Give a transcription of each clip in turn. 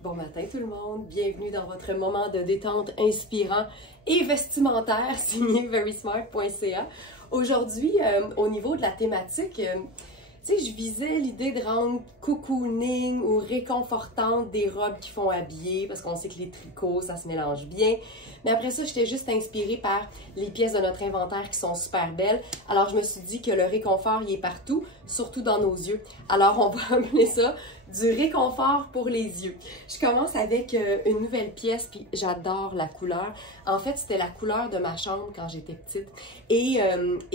Bon matin tout le monde, bienvenue dans votre moment de détente inspirant et vestimentaire signé verysmart.ca. Aujourd'hui, au niveau de la thématique, tu sais, je visais l'idée de rendre cocooning ou réconfortante des robes qui font habiller, parce qu'on sait que les tricots, ça se mélange bien. Mais après ça, j'étais juste inspirée par les pièces de notre inventaire qui sont super belles. Alors, je me suis dit que le réconfort, il est partout, surtout dans nos yeux. Alors, on va appeler ça du réconfort pour les yeux. Je commence avec une nouvelle pièce, puis j'adore la couleur. En fait, c'était la couleur de ma chambre quand j'étais petite. Et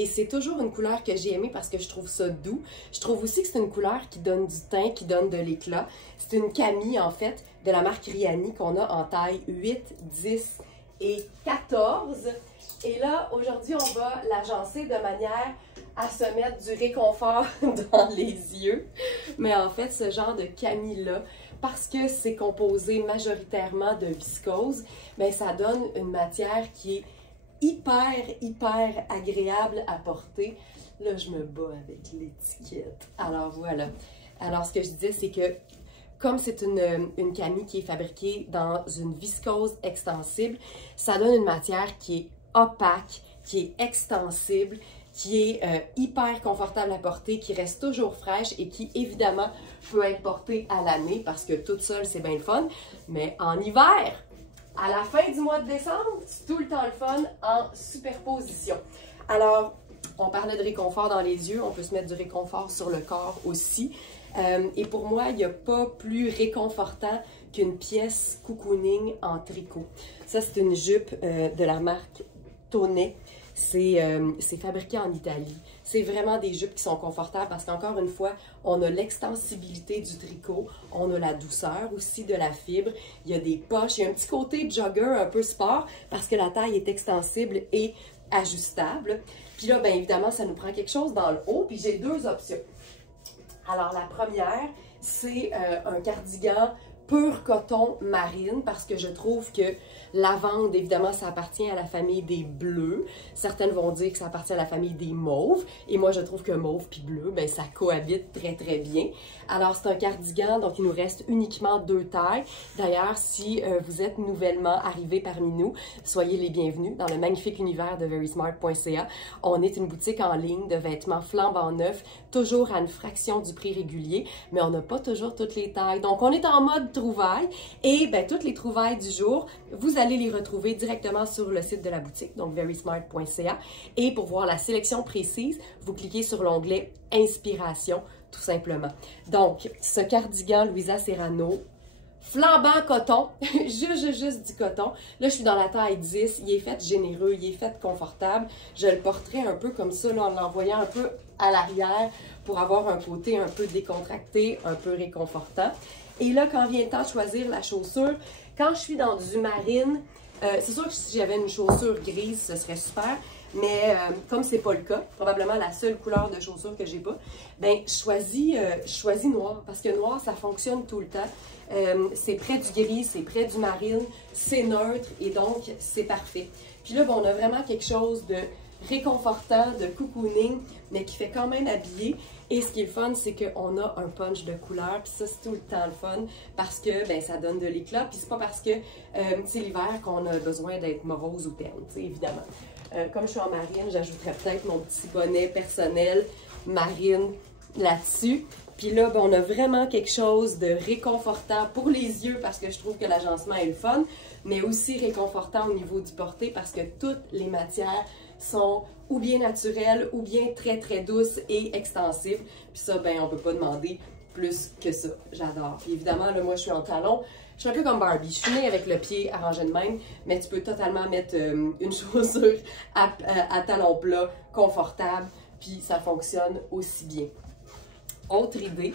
c'est toujours une couleur que j'ai aimée parce que je trouve ça doux. Je trouve aussi que c'est une couleur qui donne du teint, qui donne de l'éclat. C'est une camille, en fait, de la marque Riani qu'on a en taille 8, 10 et 14. Et là, aujourd'hui, on va l'agencer de manière à se mettre du réconfort dans les yeux. Mais en fait, ce genre de camille-là, parce que c'est composé majoritairement de viscose, bien, ça donne une matière qui est hyper agréable à porter. Là, je me bats avec l'étiquette. Alors, voilà. Alors, ce que je disais, c'est que comme c'est une camille qui est fabriquée dans une viscose extensible, ça donne une matière qui est opaque, qui est extensible, qui est hyper confortable à porter, qui reste toujours fraîche et qui, évidemment, peut être portée à l'année parce que toute seule, c'est bien le fun. Mais en hiver, à la fin du mois de décembre, c'est tout le temps le fun en superposition. Alors, on parlait de réconfort dans les yeux, on peut se mettre du réconfort sur le corps aussi. Et pour moi, il n'y a pas plus réconfortant qu'une pièce cocooning en tricot. Ça, c'est une jupe de la marque Tonnet. C'est fabriqué en Italie. C'est vraiment des jupes qui sont confortables parce qu'encore une fois, on a l'extensibilité du tricot, on a la douceur aussi de la fibre, il y a des poches, il y a un petit côté jogger un peu sport parce que la taille est extensible et ajustable. Puis là, bien évidemment, ça nous prend quelque chose dans le haut, puis j'ai deux options. Alors, la première, c'est un cardigan pur coton marine parce que je trouve que lavande, évidemment, ça appartient à la famille des bleus. Certaines vont dire que ça appartient à la famille des mauves. Et moi, je trouve que mauve puis bleu, ben ça cohabite très bien. Alors, c'est un cardigan, donc il nous reste uniquement deux tailles. D'ailleurs, si vous êtes nouvellement arrivé parmi nous, soyez les bienvenus dans le magnifique univers de verysmart.ca. On est une boutique en ligne de vêtements flambant neufs, toujours à une fraction du prix régulier, mais on n'a pas toujours toutes les tailles. Donc, on est en mode trouvailles et ben, toutes les trouvailles du jour, vous allez les retrouver directement sur le site de la boutique, donc verysmart.ca. Et pour voir la sélection précise, vous cliquez sur l'onglet Inspiration, tout simplement. Donc, ce cardigan Louisa Serrano, flambant coton, juste du coton. Là, je suis dans la taille 10, il est fait généreux, il est fait confortable. Je le porterai un peu comme ça, là, en l'envoyant un peu à l'arrière pour avoir un côté un peu décontracté, un peu réconfortant. Et là, quand vient le temps de choisir la chaussure, quand je suis dans du marine, c'est sûr que si j'avais une chaussure grise, ce serait super. Mais comme c'est pas le cas, probablement la seule couleur de chaussure que j'ai pas, ben je choisis noir parce que noir ça fonctionne tout le temps. C'est près du gris, c'est près du marine, c'est neutre et donc c'est parfait. Puis là, bon, on a vraiment quelque chose de réconfortant, de cocooning, mais qui fait quand même habiller. Et ce qui est le fun, c'est qu'on a un punch de couleur, puis ça, c'est tout le temps le fun, parce que ben, ça donne de l'éclat, puis c'est pas parce que c'est l'hiver qu'on a besoin d'être morose ou terne, évidemment. Comme je suis en marine, j'ajouterais peut-être mon petit bonnet personnel marine là-dessus. Puis là, ben, on a vraiment quelque chose de réconfortant pour les yeux parce que je trouve que l'agencement est le fun, mais aussi réconfortant au niveau du porté parce que toutes les matières sont ou bien naturelles ou bien très douces et extensibles. Puis ça, ben, on peut pas demander plus que ça. J'adore. Puis évidemment, là, moi, je suis en talon. Je suis un peu comme Barbie. Je suis née avec le pied arrangé de même, mais tu peux totalement mettre une chaussure à talons plats, confortable, puis ça fonctionne aussi bien. Autre idée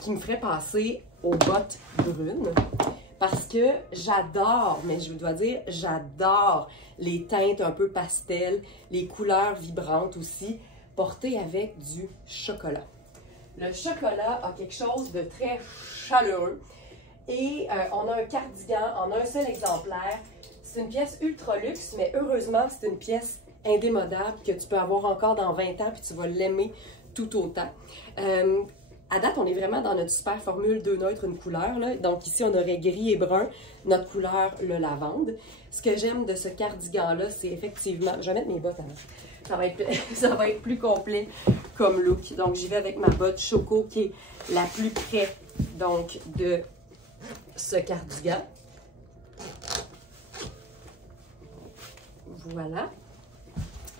qui me ferait passer aux bottes brunes, parce que j'adore, mais je dois dire, j'adore les teintes un peu pastel, les couleurs vibrantes aussi, portées avec du chocolat. Le chocolat a quelque chose de très chaleureux. Et on a un cardigan en un seul exemplaire. C'est une pièce ultra luxe, mais heureusement, c'est une pièce indémodable que tu peux avoir encore dans 20 ans puis tu vas l'aimer tout autant. À date, on est vraiment dans notre super formule 2 neutres, une couleur, là. Donc ici, on aurait gris et brun, notre couleur, le lavande. Ce que j'aime de ce cardigan-là, c'est effectivement... Je vais mettre mes bottes avant. Ça va être plus complet comme look. Donc, j'y vais avec ma botte choco qui est la plus près, donc, de ce cardigan. Voilà.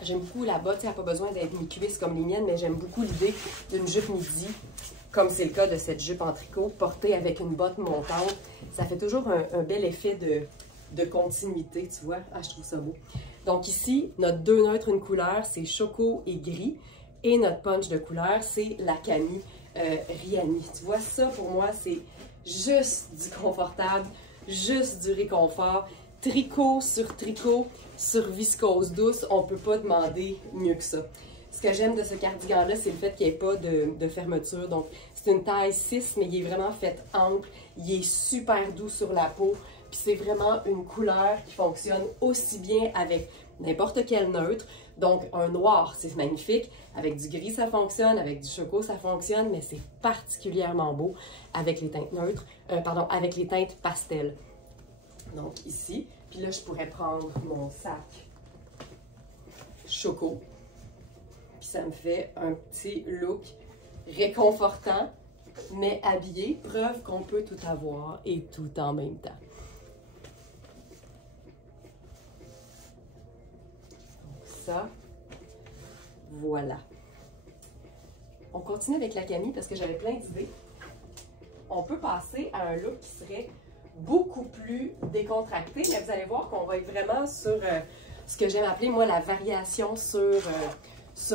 J'aime beaucoup la botte, elle n'a pas besoin d'être mi-cuisse comme les miennes, mais j'aime beaucoup l'idée d'une jupe midi, comme c'est le cas de cette jupe en tricot, portée avec une botte montante. Ça fait toujours un bel effet de continuité, tu vois. Ah, je trouve ça beau. Donc ici, notre 2 neutres, une couleur, c'est choco et gris. Et notre punch de couleur, c'est la Camille Riani. Tu vois, ça, pour moi, c'est juste du confortable, juste du réconfort. Tricot sur viscose douce, on ne peut pas demander mieux que ça. Ce que j'aime de ce cardigan-là, c'est le fait qu'il n'y ait pas de fermeture. Donc, c'est une taille 6, mais il est vraiment fait ample. Il est super doux sur la peau. Puis c'est vraiment une couleur qui fonctionne aussi bien avec n'importe quel neutre. Donc, un noir, c'est magnifique. Avec du gris, ça fonctionne. Avec du choco, ça fonctionne. Mais c'est particulièrement beau avec les teintes neutres. Avec les teintes pastel. Donc, ici. Puis là, je pourrais prendre mon sac choco. Puis ça me fait un petit look réconfortant, mais habillé. Preuve qu'on peut tout avoir et tout en même temps. Donc ça, voilà. On continue avec la Camille parce que j'avais plein d'idées. On peut passer à un look qui serait beaucoup plus décontracté, mais vous allez voir qu'on va être vraiment sur ce que j'aime appeler, moi, la variation sur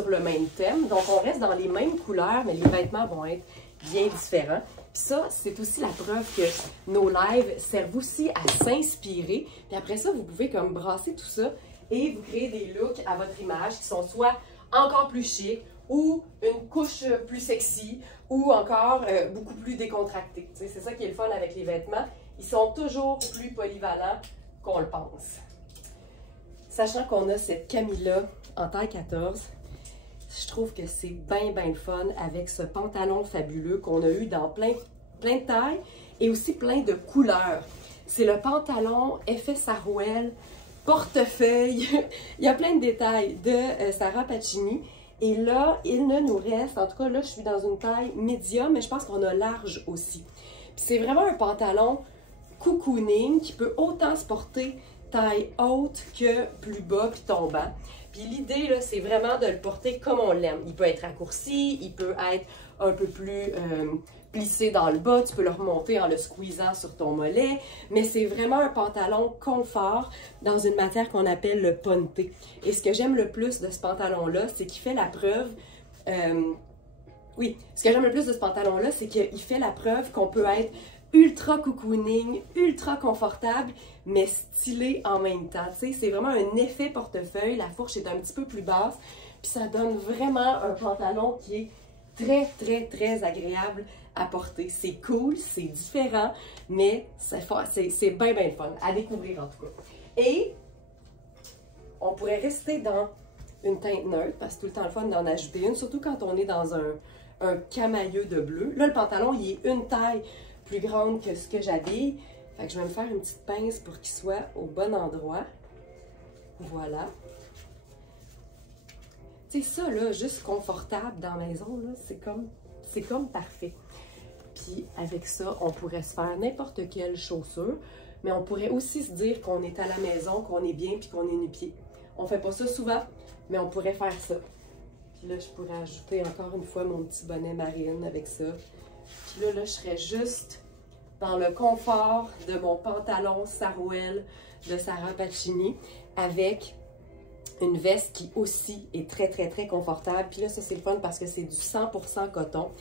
le même thème. Donc, on reste dans les mêmes couleurs, mais les vêtements vont être bien différents. Puis ça, c'est aussi la preuve que nos lives servent aussi à s'inspirer. Puis après ça, vous pouvez comme brasser tout ça et vous créer des looks à votre image qui sont soit encore plus chics ou une couche plus sexy ou encore beaucoup plus décontractés. C'est ça qui est le fun avec les vêtements. Ils sont toujours plus polyvalents qu'on le pense. Sachant qu'on a cette Camille-là en taille 14, je trouve que c'est bien le fun avec ce pantalon fabuleux qu'on a eu dans plein de tailles et aussi plein de couleurs. C'est le pantalon effet sarouel, portefeuille, il y a plein de détails de Sarah Pacini. Et là, il ne nous reste, en tout cas là, je suis dans une taille médium, mais je pense qu'on a large aussi. Puis c'est vraiment un pantalon cocooning qui peut autant se porter taille haute que plus bas puis tombant. Puis l'idée, là, c'est vraiment de le porter comme on l'aime. Il peut être raccourci, il peut être un peu plus plissé dans le bas, tu peux le remonter en le squeezant sur ton mollet, mais c'est vraiment un pantalon confort dans une matière qu'on appelle le ponté. Et ce que j'aime le plus de ce pantalon-là, c'est qu'il fait la preuve... ce que j'aime le plus de ce pantalon-là, c'est qu'il fait la preuve qu'on peut être ultra cocooning, ultra confortable, mais stylé en même temps. Tu sais, c'est vraiment un effet portefeuille. La fourche est un petit peu plus basse, puis ça donne vraiment un pantalon qui est très agréable à porter. C'est cool, c'est différent, mais c'est bien le fun à découvrir en tout cas. Et on pourrait rester dans une teinte neutre, parce que c'est tout le temps le fun d'en ajouter une, surtout quand on est dans un camailleux de bleu. Là, le pantalon, il est une taille plus grande que ce que j'habille. Fait que je vais me faire une petite pince pour qu'il soit au bon endroit. Voilà. Tu sais, ça, là, juste confortable dans la maison, là, c'est comme parfait. Puis avec ça, on pourrait se faire n'importe quelle chaussure, mais on pourrait aussi se dire qu'on est à la maison, qu'on est bien, puis qu'on est nu-pied. On fait pas ça souvent, mais on pourrait faire ça. Puis là, je pourrais ajouter encore une fois mon petit bonnet marine avec ça. Puis là, je serais juste dans le confort de mon pantalon sarouel de Sarah Pacini avec une veste qui aussi est très confortable. Puis là, ça, c'est le fun parce que c'est du 100% coton.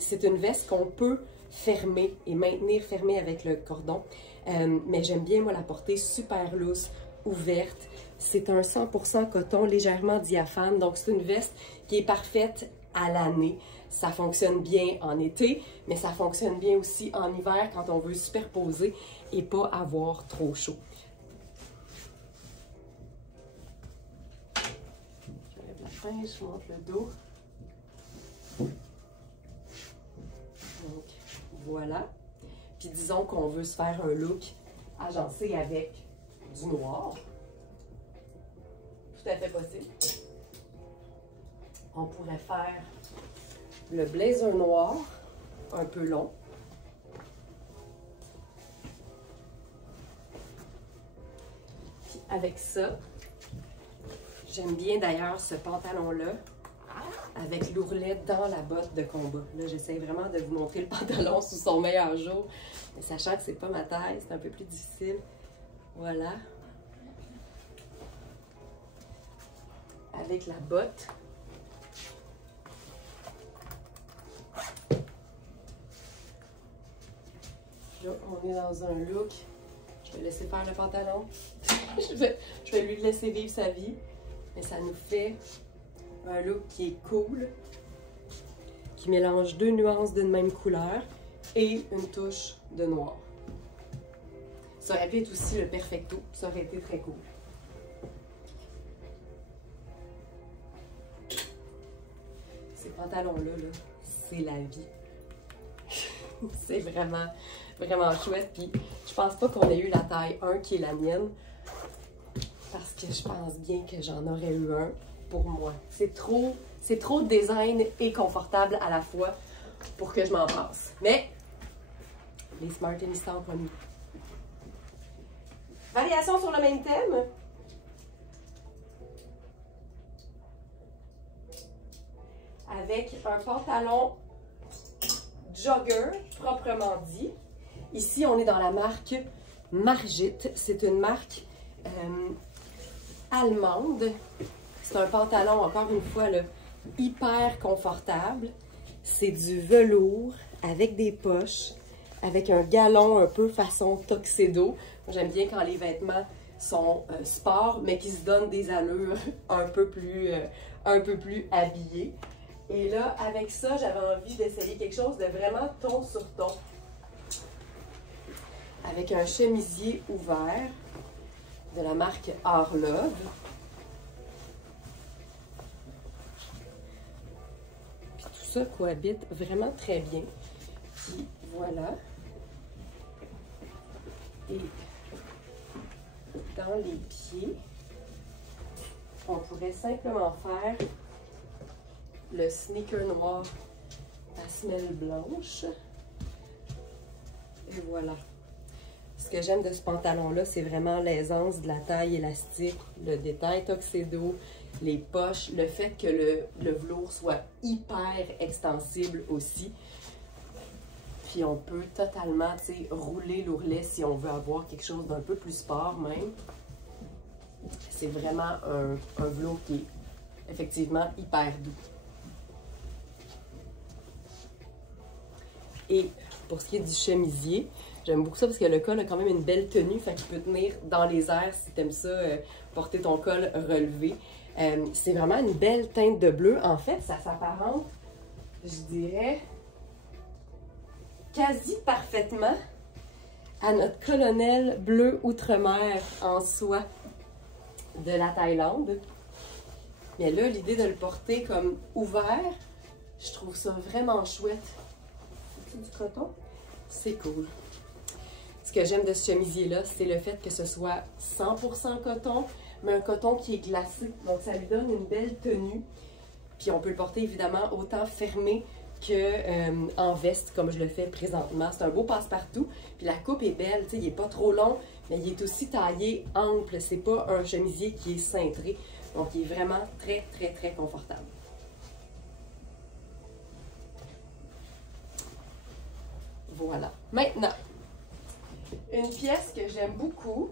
C'est une veste qu'on peut fermer et maintenir fermée avec le cordon. Mais j'aime bien, moi, la porter super loose, ouverte. C'est un 100% coton légèrement diaphane. Donc, c'est une veste qui est parfaite à l'année. Ça fonctionne bien en été, mais ça fonctionne bien aussi en hiver quand on veut superposer et pas avoir trop chaud. Je lève la pince, je monte le dos. Voilà. Puis disons qu'on veut se faire un look agencé avec du noir. Tout à fait possible. On pourrait faire le blazer noir, un peu long. Puis avec ça, j'aime bien d'ailleurs ce pantalon-là, avec l'ourlet dans la botte de combat. Là, j'essaie vraiment de vous montrer le pantalon sous son meilleur jour, mais sachant que c'est pas ma taille, c'est un peu plus difficile. Voilà. Avec la botte. Là, on est dans un look. Je vais laisser faire le pantalon. je vais lui laisser vivre sa vie. Mais ça nous fait un look qui est cool, qui mélange deux nuances d'une même couleur et une touche de noir. Ça aurait pu être aussi le perfecto. Ça aurait été très cool. Ces pantalons-là, -là, c'est la vie. C'est vraiment, vraiment chouette. Puis je pense pas qu'on ait eu la taille 1 qui est la mienne. Parce que je pense bien que j'en aurais eu un pour moi. C'est trop design et confortable à la fois pour que je m'en passe. Mais les Smartnistas en premier. Variation sur le même thème. Avec un pantalon jogger, proprement dit. Ici, on est dans la marque Margit. C'est une marque allemande. C'est un pantalon, encore une fois, là, hyper confortable. C'est du velours avec des poches, avec un galon un peu façon tuxedo. J'aime bien quand les vêtements sont sport, mais qui se donnent des allures un peu plus habillées. Et là, avec ça, j'avais envie d'essayer quelque chose de vraiment ton sur ton. Avec un chemisier ouvert de la marque Arlov. Puis tout ça cohabite vraiment très bien. Puis voilà. Et dans les pieds, on pourrait simplement faire le sneaker noir à semelle blanche. Et voilà. Ce que j'aime de ce pantalon-là, c'est vraiment l'aisance de la taille élastique, le détail tuxedo, les poches, le fait que le velours soit hyper extensible aussi. Puis on peut totalement, tu sais, rouler l'ourlet si on veut avoir quelque chose d'un peu plus sport même. C'est vraiment un velours qui est effectivement hyper doux. Et pour ce qui est du chemisier, j'aime beaucoup ça parce que le col a quand même une belle tenue, fait qu'il peut tenir dans les airs si tu aimes ça, porter ton col relevé. C'est vraiment une belle teinte de bleu. En fait, ça s'apparente, je dirais, quasi parfaitement à notre colonel bleu outre-mer en soie de la Thaïlande. Mais là, l'idée de le porter comme ouvert, je trouve ça vraiment chouette. C'est du coton? C'est cool. Ce que j'aime de ce chemisier-là, c'est le fait que ce soit 100% coton, mais un coton qui est glacé. Donc, ça lui donne une belle tenue. Puis, on peut le porter, évidemment, autant fermé qu'en veste, comme je le fais présentement. C'est un beau passe-partout. Puis, la coupe est belle. Tu sais, il n'est pas trop long, mais il est aussi taillé ample. C'est pas un chemisier qui est cintré. Donc, il est vraiment très, très, très confortable. Voilà. Maintenant, une pièce que j'aime beaucoup,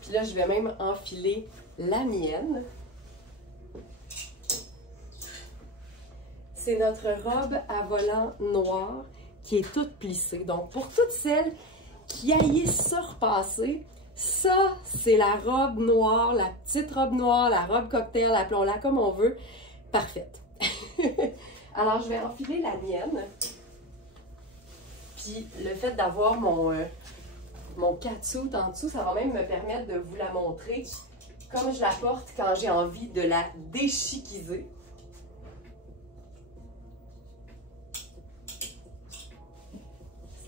puis là, je vais même enfiler la mienne. C'est notre robe à volant noir qui est toute plissée. Donc, pour toutes celles qui haïssent ça repasser, ça, c'est la robe noire, la petite robe noire, la robe cocktail, appelons-la comme on veut, parfaite. Alors, je vais enfiler la mienne. Puis le fait d'avoir mon catsuit en dessous, ça va même me permettre de vous la montrer comme je la porte quand j'ai envie de la déchiquiser.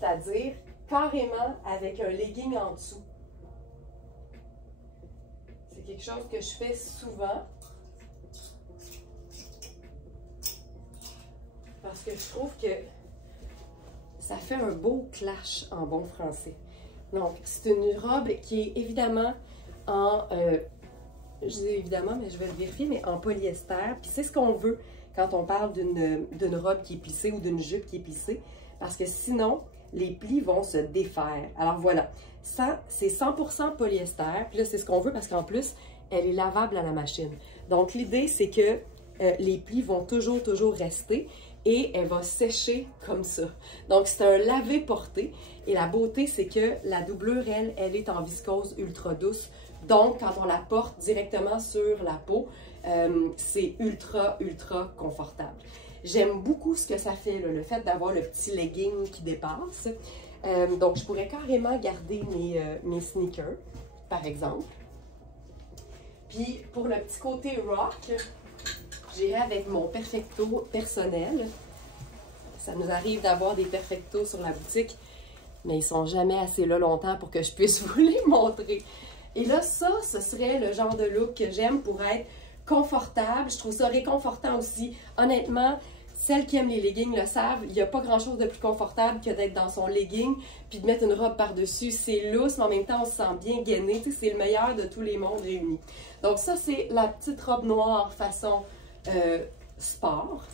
c'est-à-dire carrément avec un legging en dessous. C'est quelque chose que je fais souvent parce que je trouve que ça fait un beau clash en bon français. Donc, c'est une robe qui est évidemment en, je dis évidemment, mais je vais le vérifier, mais en polyester. Puis c'est ce qu'on veut quand on parle d'une robe qui est plissée ou d'une jupe qui est plissée, parce que sinon, les plis vont se défaire. Alors voilà, ça, c'est 100% polyester. Puis là, c'est ce qu'on veut parce qu'en plus, elle est lavable à la machine. Donc, l'idée, c'est que les plis vont toujours rester et elle va sécher comme ça. Donc, c'est un lavé-porté. Et la beauté, c'est que la doublure, elle est en viscose ultra douce. Donc, quand on la porte directement sur la peau, c'est ultra confortable. J'aime beaucoup ce que ça fait, là, le fait d'avoir le petit legging qui dépasse. Donc, je pourrais carrément garder mes sneakers, par exemple. Puis, pour le petit côté rock, j'irai avec mon perfecto personnel. Ça nous arrive d'avoir des perfectos sur la boutique, mais ils sont jamais assez là longtemps pour que je puisse vous les montrer. Et là, ça, ce serait le genre de look que j'aime pour être confortable. Je trouve ça réconfortant aussi. Honnêtement, celles qui aiment les leggings le savent, il n'y a pas grand-chose de plus confortable que d'être dans son legging puis de mettre une robe par-dessus. C'est lousse, mais en même temps, on se sent bien gainé. Tu sais, c'est le meilleur de tous les mondes réunis. Donc ça, c'est la petite robe noire façon sport,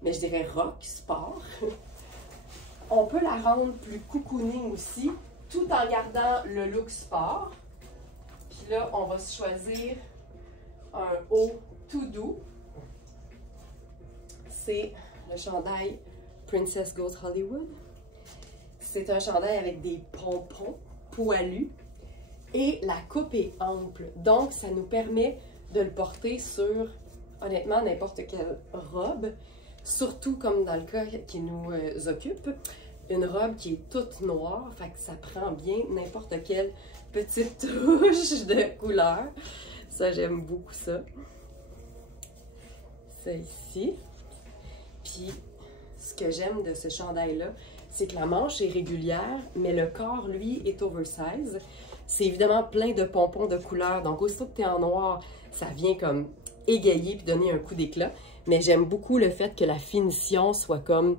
mais je dirais rock sport. On peut la rendre plus cocooning aussi, tout en gardant le look sport. Puis là, on va se choisir un haut tout doux. C'est le chandail Princess Goes Hollywood. C'est un chandail avec des pompons poilus et la coupe est ample. Donc, ça nous permet de le porter sur, honnêtement, n'importe quelle robe. Surtout comme dans le cas qui nous occupe, une robe qui est toute noire, fait que ça prend bien n'importe quelle petite touche de couleur. Ça, j'aime beaucoup ça. Ça ici. Puis, ce que j'aime de ce chandail-là, c'est que la manche est régulière, mais le corps, lui, est oversize. C'est évidemment plein de pompons de couleur. Donc, aussitôt que tu es en noir, ça vient comme égayer puis donner un coup d'éclat. Mais j'aime beaucoup le fait que la finition soit comme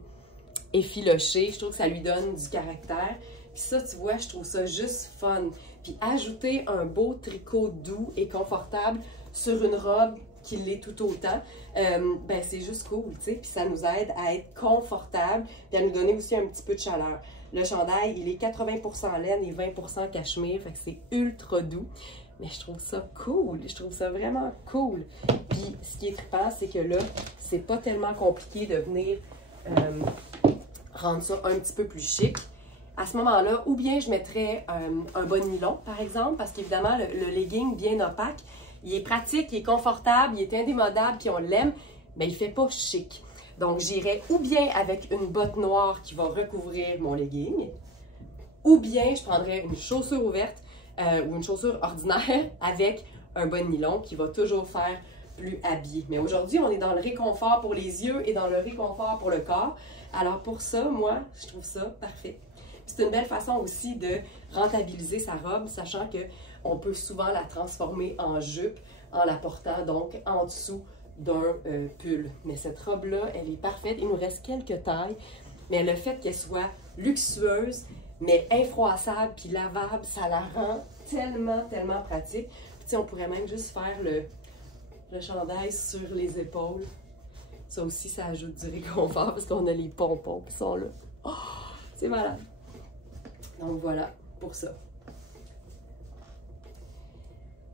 effilochée. Je trouve que ça lui donne du caractère. Puis ça, tu vois, je trouve ça juste fun. Puis ajouter un beau tricot doux et confortable sur une robe qui l'est tout autant, ben c'est juste cool, tu sais. Puis ça nous aide à être confortable puis à nous donner aussi un petit peu de chaleur. Le chandail, il est 80% laine et 20% cachemire, fait que c'est ultra doux. Mais je trouve ça cool, je trouve ça vraiment cool. Puis ce qui est trippant, c'est que là, c'est pas tellement compliqué de venir rendre ça un petit peu plus chic. À ce moment-là, ou bien je mettrais un bas de nylon, par exemple, parce qu'évidemment, le legging bien opaque, il est pratique, il est confortable, il est indémodable, puis on l'aime, mais il fait pas chic. Donc, j'irais ou bien avec une botte noire qui va recouvrir mon legging, ou bien je prendrais une chaussure ouverte ou une chaussure ordinaire avec un bas de nylon qui va toujours faire plus habillé. Mais aujourd'hui, on est dans le réconfort pour les yeux et dans le réconfort pour le corps. Alors pour ça, moi, je trouve ça parfait. C'est une belle façon aussi de rentabiliser sa robe, sachant qu'on peut souvent la transformer en jupe en la portant donc en dessous d'un pull. Mais cette robe-là, elle est parfaite. Il nous reste quelques tailles, mais le fait qu'elle soit luxueuse, mais infroissable puis lavable, ça la rend tellement pratique. Puis on pourrait même juste faire le chandail sur les épaules. Ça aussi, ça ajoute du réconfort parce qu'on a les pompons qui sont là. Oh, c'est malade. Donc voilà, pour ça.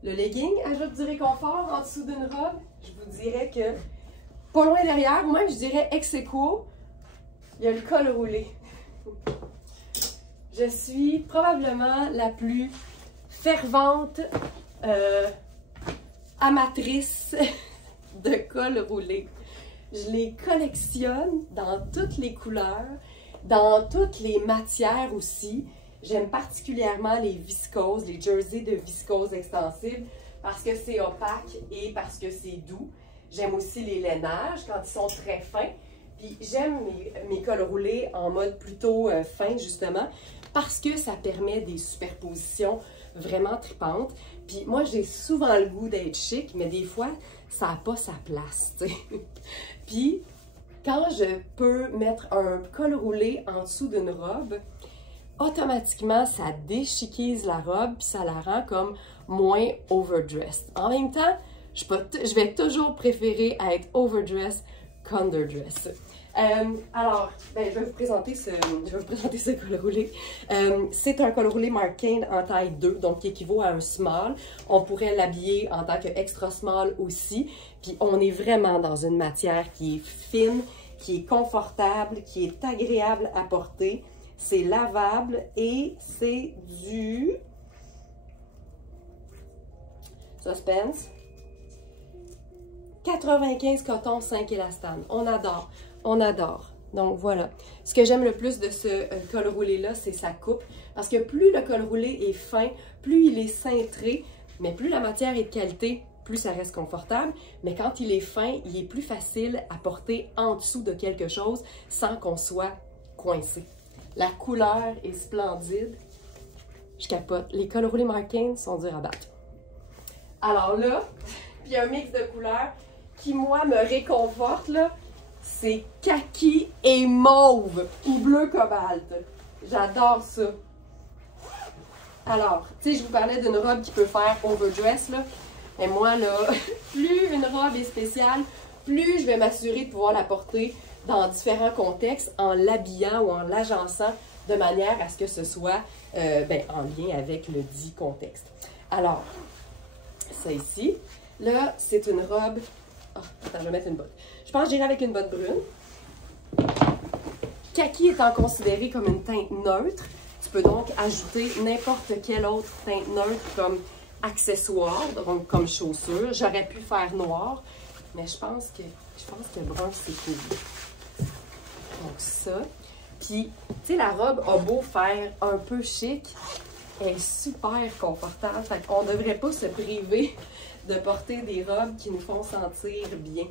Le legging ajoute du réconfort en dessous d'une robe. Je vous dirais que pas loin derrière, ou même je dirais ex aequo, il y a le col roulé. Je suis probablement la plus fervente amatrice de col roulé. Je les collectionne dans toutes les couleurs, dans toutes les matières aussi. J'aime particulièrement les viscoses, les jerseys de viscose extensible parce que c'est opaque et parce que c'est doux. J'aime aussi les lainages quand ils sont très fins. Puis j'aime mes cols roulés en mode plutôt fin, justement, parce que ça permet des superpositions vraiment tripantes. Puis moi, j'ai souvent le goût d'être chic, mais des fois, ça n'a pas sa place, tu sais. Puis, quand je peux mettre un col roulé en dessous d'une robe, automatiquement, ça déchiquise la robe, puis ça la rend comme moins overdressed. En même temps, je vais toujours préférer être overdressed qu'underdressed. Alors, ben, je vais vous présenter ce col roulé. C'est un col roulé Marc Cain en taille 2, donc qui équivaut à un small. On pourrait l'habiller en tant que extra small aussi. Puis on est vraiment dans une matière qui est fine, qui est confortable, qui est agréable à porter. C'est lavable et c'est du suspense. 95 coton, 5 élastane. On adore. On adore. Donc voilà. Ce que j'aime le plus de ce col roulé-là, c'est sa coupe. Parce que plus le col roulé est fin, plus il est cintré, mais plus la matière est de qualité, plus ça reste confortable. Mais quand il est fin, il est plus facile à porter en dessous de quelque chose sans qu'on soit coincé. La couleur est splendide. Je capote. Les cols roulés Marc Cain sont durs à battre. Alors là, puis un mix de couleurs qui, moi, me réconforte, là. C'est kaki et mauve ou bleu cobalt. J'adore ça. Alors, tu sais, je vous parlais d'une robe qui peut faire overdress, là. Et moi, là, plus une robe est spéciale, plus je vais m'assurer de pouvoir la porter dans différents contextes en l'habillant ou en l'agençant de manière à ce que ce soit en lien avec le dit contexte. Alors, ça ici, là, c'est une robe... Oh, attends, je vais mettre une botte. Je pense que j'irai avec une botte brune. Kaki étant considéré comme une teinte neutre, tu peux donc ajouter n'importe quelle autre teinte neutre comme accessoire, donc comme chaussure. J'aurais pu faire noir, mais je pense que brun, c'est cool. Donc ça. Puis, tu sais, la robe a beau faire un peu chic, elle est super confortable. Fait qu'on ne devrait pas se priver de porter des robes qui nous font sentir bien.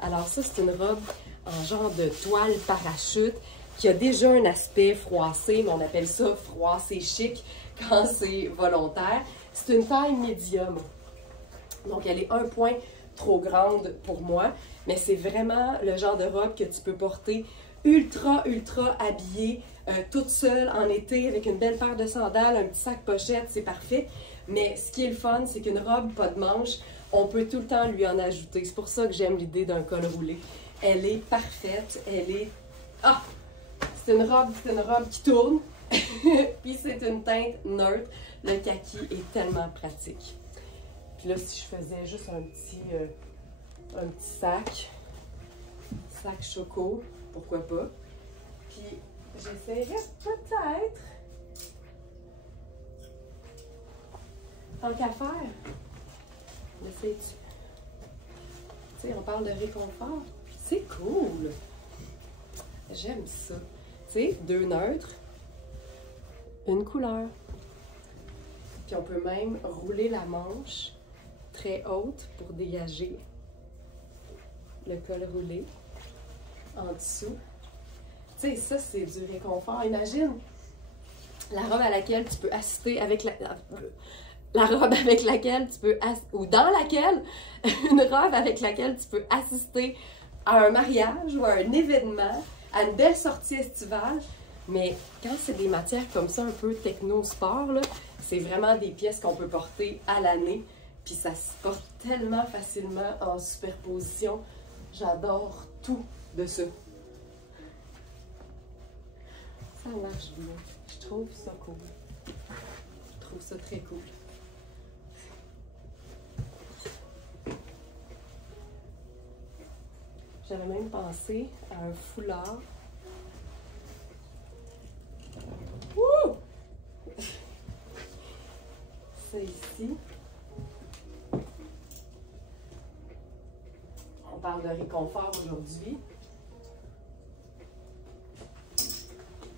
Alors ça, c'est une robe en genre de toile parachute qui a déjà un aspect froissé, mais on appelle ça froissé chic quand c'est volontaire. C'est une taille médium. Donc, elle est un point trop grande pour moi, mais c'est vraiment le genre de robe que tu peux porter ultra habillée, toute seule en été, avec une belle paire de sandales, un petit sac pochette, c'est parfait. Mais ce qui est le fun, c'est qu'une robe pas de manches, on peut tout le temps lui en ajouter. C'est pour ça que j'aime l'idée d'un col roulé. Elle est parfaite, elle est... Ah! C'est une robe qui tourne, puis c'est une teinte neutre. Le kaki est tellement pratique. Puis là, si je faisais juste un petit sac choco, pourquoi pas. Puis j'essaierais peut-être, tant qu'à faire, l'essayes-tu? Tu sais, on parle de réconfort. C'est cool! J'aime ça. Tu sais, deux neutres, une couleur. Puis on peut même rouler la manche très haute pour dégager le col roulé en dessous. Tu sais, ça, c'est du réconfort. Imagine la robe à laquelle tu peux assister avec la robe avec laquelle tu peux ou dans laquelle une robe avec laquelle tu peux assister à un mariage ou à un événement, à une belle sortie estivale. Mais quand c'est des matières comme ça, un peu techno-sport, c'est vraiment des pièces qu'on peut porter à l'année. Puis ça se porte tellement facilement en superposition. J'adore tout de ça. Ça marche bien. Je trouve ça cool. Je trouve ça très cool. J'avais même pensé à un foulard. Wouh! Ça ici. On parle de réconfort aujourd'hui.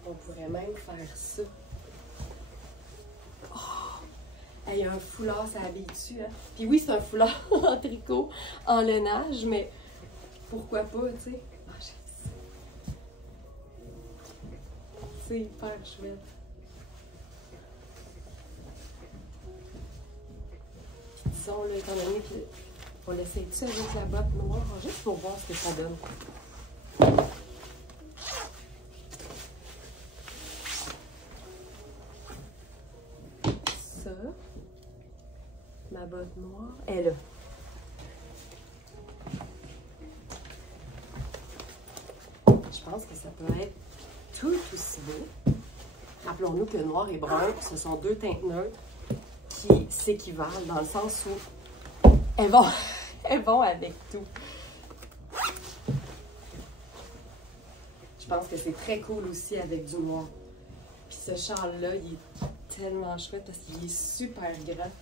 On pourrait même faire ça. Oh! Il y a un foulard, ça habille dessus. Hein? Puis oui, c'est un foulard en tricot, en lainage, mais pourquoi pas, tu sais? Ah, j'aime ça. C'est hyper chouette. Puis disons, là, étant donné qu'on l'essaye-tu avec la botte noire, juste pour voir ce que ça donne. Ça, ma botte noire, elle est là. Je pense que ça peut être tout aussi beau. Rappelons-nous que noir et brun, ce sont deux teintes neutres qui s'équivalent dans le sens où elles vont avec tout. Je pense que c'est très cool aussi avec du noir. Puis ce châle-là, il est tellement chouette parce qu'il est super grand.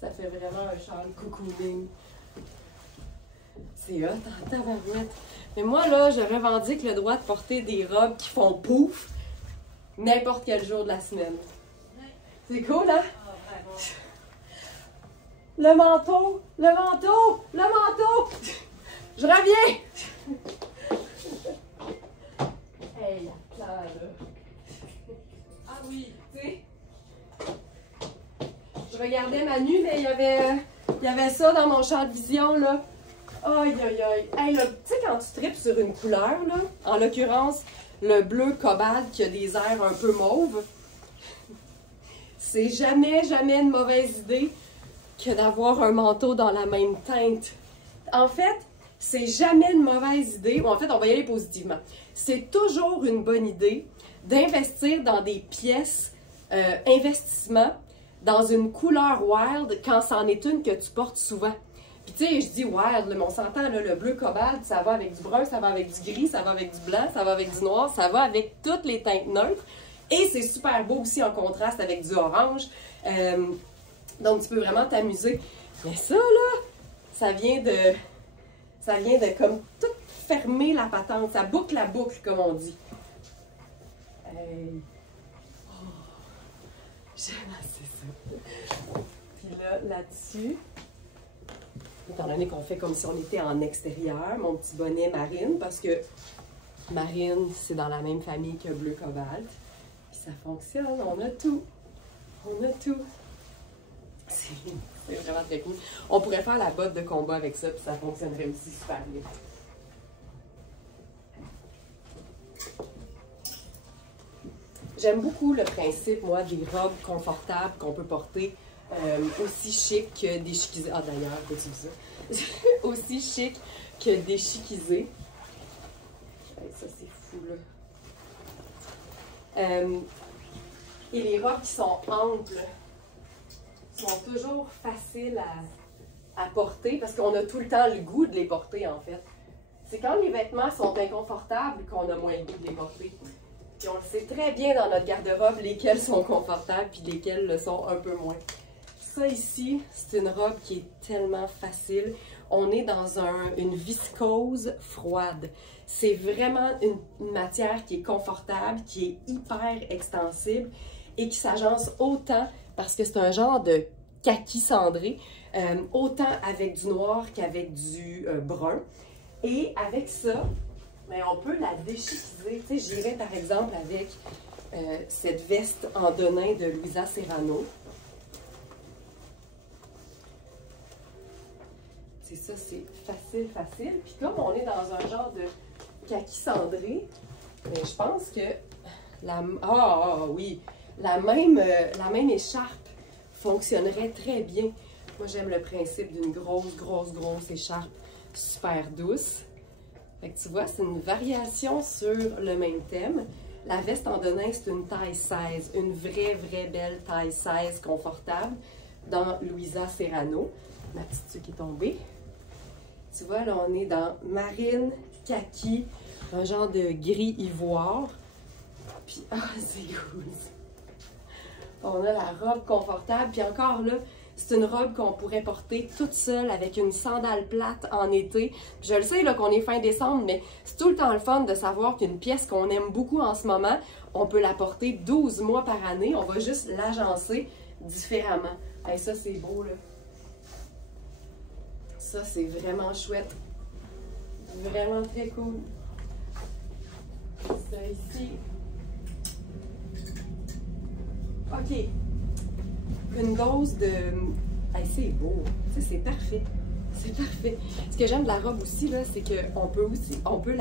Ça fait vraiment un châle cocooning. C'est hot en tabarouette. Mais moi, là, je revendique le droit de porter des robes qui font pouf n'importe quel jour de la semaine. C'est cool, hein? Le manteau! Le manteau! Le manteau! Je reviens! Hey, la plan, là! Ah oui, tu sais! Je regardais Manu, mais il y avait ça dans mon champ de vision, là. Aïe, aïe, aïe. Hey, tu sais, quand tu tripes sur une couleur, là, en l'occurrence, le bleu cobalt qui a des airs un peu mauves, c'est jamais une mauvaise idée que d'avoir un manteau dans la même teinte. En fait, c'est jamais une mauvaise idée, ou en fait, on va y aller positivement. C'est toujours une bonne idée d'investir dans des pièces investissement dans une couleur wild quand c'en est une que tu portes souvent. Puis tu sais, je dis wild, mais on s'entend, là, le bleu cobalt, ça va avec du brun, ça va avec du gris, ça va avec du blanc, ça va avec du noir, ça va avec toutes les teintes neutres. Et c'est super beau aussi en contraste avec du orange. Donc tu peux vraiment t'amuser. Mais ça, là, ça vient de comme tout fermer la patente. Ça boucle la boucle, comme on dit. Hey. Oh, j'aime assez ça. Puis là-dessus... Étant donné qu'on fait comme si on était en extérieur, mon petit bonnet marine, parce que marine, c'est dans la même famille que bleu cobalt. Puis ça fonctionne, on a tout. On a tout. C'est vraiment très cool. On pourrait faire la botte de combat avec ça, puis ça fonctionnerait aussi super bien. J'aime beaucoup le principe, moi, des robes confortables qu'on peut porter. Aussi chic que déchiquisé. Ah, d'ailleurs, t'as-tu vu ça? Aussi chic que déchiquisé. Ça, c'est fou, là. Et les robes qui sont amples sont toujours faciles à porter parce qu'on a tout le temps le goût de les porter, en fait. C'est quand les vêtements sont inconfortables qu'on a moins le goût de les porter. Puis on le sait très bien dans notre garde-robe lesquels sont confortables puis lesquels le sont un peu moins. Ça ici, c'est une robe qui est tellement facile. On est dans une viscose froide. C'est vraiment une matière qui est confortable, qui est hyper extensible et qui s'agence autant, parce que c'est un genre de kaki cendré, autant avec du noir qu'avec du brun. Et avec ça, ben, on peut la déchiquiser. Tu sais, j'irais par exemple avec cette veste en denim de Luisa Serrano. C'est ça, c'est facile. Puis comme on est dans un genre de kaki cendré, je pense que la même écharpe fonctionnerait très bien. Moi, j'aime le principe d'une grosse écharpe super douce. Fait que tu vois, c'est une variation sur le même thème. La veste en denim, c'est une taille 16, une vraie belle taille 16 confortable dans Luisa Serrano. Ma petite tuque est tombée. Tu vois, là, on est dans marine, kaki, un genre de gris ivoire. Puis, c'est cool. On a la robe confortable. Puis encore là, c'est une robe qu'on pourrait porter toute seule avec une sandale plate en été. Puis je le sais là qu'on est fin décembre, mais c'est tout le temps le fun de savoir qu'une pièce qu'on aime beaucoup en ce moment, on peut la porter 12 mois par année. On va juste l'agencer différemment. Hey, ça, c'est beau, là. Ça, c'est vraiment chouette. Vraiment très cool. ça ici. OK. Une dose de... Hey, c'est beau. Tu sais, c'est parfait. C'est parfait. Ce que j'aime de la robe aussi, là, c'est qu'on peut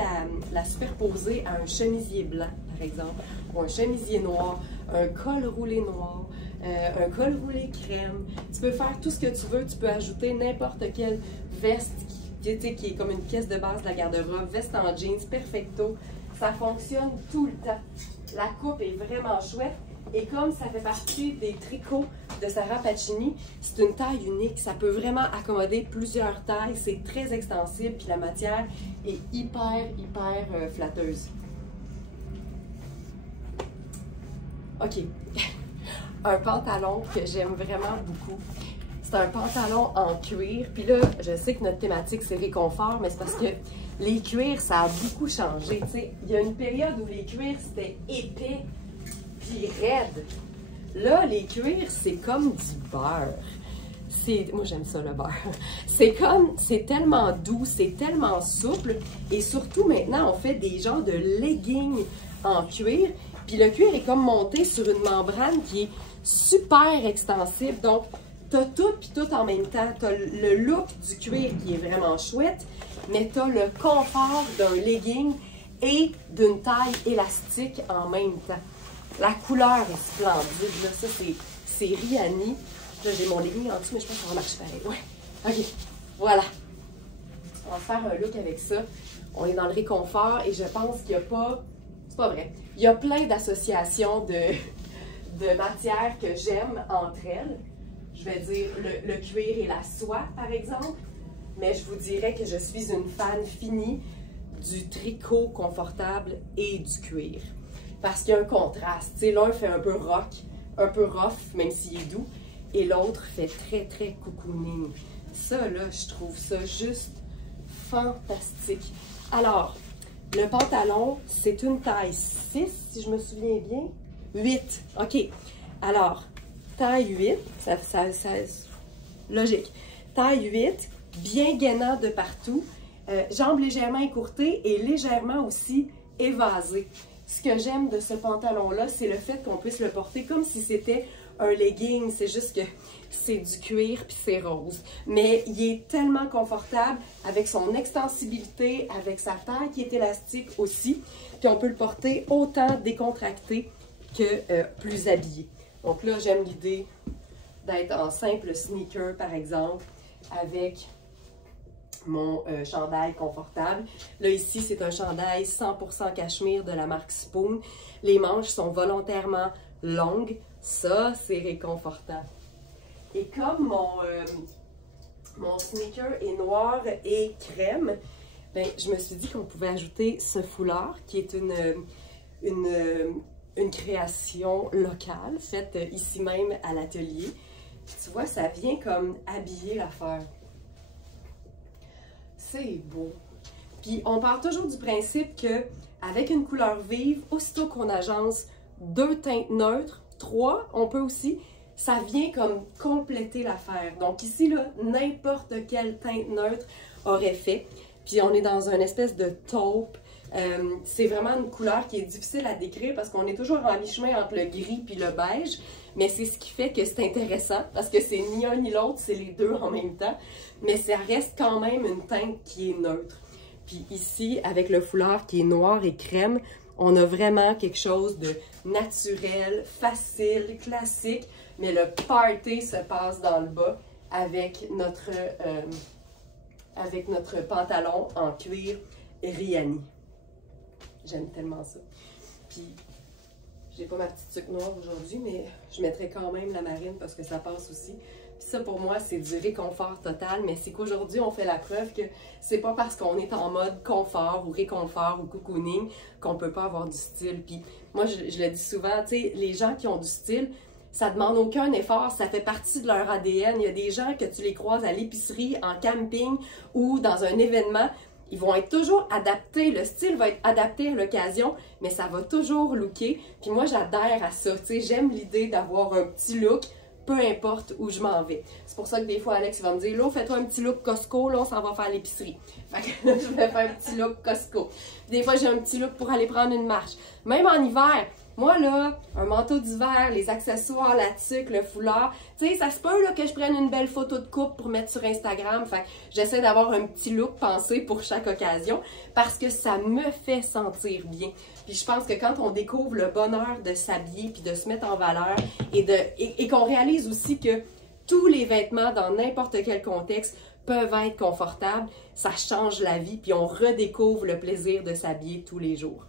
la superposer à un chemisier blanc, par exemple, ou un chemisier noir, un col roulé noir, un col roulé crème. Tu peux faire tout ce que tu veux. Tu peux ajouter n'importe quelle veste qui est comme une pièce de base de la garde-robe, veste en jeans, perfecto. Ça fonctionne tout le temps. La coupe est vraiment chouette. Et comme ça fait partie des tricots de Sarah Pacini, c'est une taille unique. Ça peut vraiment accommoder plusieurs tailles. C'est très extensible. Puis la matière est hyper flatteuse. OK. Un pantalon que j'aime vraiment beaucoup. C'est un pantalon en cuir. Puis là, je sais que notre thématique, c'est réconfort, mais c'est parce que les cuirs, ça a beaucoup changé. T'sais, il y a une période où les cuirs, c'était épais puis raide. Là, les cuirs, c'est comme du beurre. Moi, j'aime ça, le beurre. C'est tellement doux, c'est tellement souple. Et surtout, maintenant, on fait des genres de leggings en cuir. Puis le cuir est comme monté sur une membrane qui est super extensible. Donc, t'as tout puis tout en même temps. T'as le look du cuir qui est vraiment chouette, mais t'as le confort d'un legging et d'une taille élastique en même temps. La couleur est splendide, là. Ça, c'est Rihanni. Là, j'ai mon legging en dessous, mais je pense que ça va marcher pareil. Ouais. OK. Voilà. On va faire un look avec ça. On est dans le réconfort et je pense qu'il n'y a pas... C'est pas vrai. Il y a plein d'associations de matières que j'aime entre elles. Je vais dire le cuir et la soie, par exemple. Mais je vous dirais que je suis une fan finie du tricot confortable et du cuir. Parce qu'il y a un contraste. L'un fait un peu rock, un peu rough, même s'il est doux, et l'autre fait très cocooning. Ça, là, je trouve ça juste fantastique. Alors, le pantalon, c'est une taille 6, si je me souviens bien. 8, OK. Alors, taille 8, logique. Taille 8, bien gainant de partout, jambes légèrement écourtées et légèrement aussi évasées. Ce que j'aime de ce pantalon-là, c'est le fait qu'on puisse le porter comme si c'était un legging. C'est juste que c'est du cuir puis c'est rose. Mais il est tellement confortable avec son extensibilité, avec sa taille qui est élastique aussi. Puis on peut le porter autant décontracté que plus habillé. Donc là, j'aime l'idée d'être en simple sneaker, par exemple, avec mon chandail confortable. Là, ici, c'est un chandail 100% cachemire de la marque Spoon. Les manches sont volontairement longues. Ça, c'est réconfortant. Et comme mon sneaker est noir et crème, ben, je me suis dit qu'on pouvait ajouter ce foulard qui est une création locale faite ici même à l'atelier. Tu vois, ça vient comme habiller l'affaire. C'est beau. Puis on part toujours du principe que avec une couleur vive, aussitôt qu'on agence 2 teintes neutres, 3, on peut aussi, ça vient comme compléter l'affaire. Donc ici, là, n'importe quelle teinte neutre aurait fait. Puis on est dans une espèce de taupe. C'est vraiment une couleur qui est difficile à décrire parce qu'on est toujours en mi-chemin entre le gris puis le beige. Mais c'est ce qui fait que c'est intéressant parce que c'est ni un ni l'autre, c'est les deux en même temps. Mais ça reste quand même une teinte qui est neutre. Puis ici, avec le foulard qui est noir et crème, on a vraiment quelque chose de naturel, facile, classique. Mais le party se passe dans le bas avec notre pantalon en cuir Rihanni. J'aime tellement ça. Puis, j'ai pas ma petite tuque noire aujourd'hui, mais je mettrai quand même la marine parce que ça passe aussi. Puis ça, pour moi, c'est du réconfort total, mais c'est qu'aujourd'hui, on fait la preuve que c'est pas parce qu'on est en mode confort ou réconfort ou cocooning qu'on peut pas avoir du style. Puis moi, je le dis souvent, tu sais, les gens qui ont du style, ça demande aucun effort, ça fait partie de leur ADN. Il y a des gens que tu les croises à l'épicerie, en camping ou dans un événement, ils vont être toujours adaptés, le style va être adapté à l'occasion, mais ça va toujours looker. Puis moi, j'adhère à ça, tu sais, j'aime l'idée d'avoir un petit look peu importe où je m'en vais. C'est pour ça que des fois, Alex va me dire, là, fais-toi un petit look Costco, là, on s'en va faire l'épicerie. Fait que là, je vais faire un petit look Costco. Des fois, j'ai un petit look pour aller prendre une marche. Même en hiver, moi, là, un manteau d'hiver, les accessoires, la tuque, le foulard, tu sais, ça se peut là, que je prenne une belle photo de coupe pour mettre sur Instagram. Fait que j'essaie d'avoir un petit look pensé pour chaque occasion parce que ça me fait sentir bien. Puis je pense que quand on découvre le bonheur de s'habiller puis de se mettre en valeur et qu'on réalise aussi que tous les vêtements dans n'importe quel contexte peuvent être confortables, ça change la vie puis on redécouvre le plaisir de s'habiller tous les jours.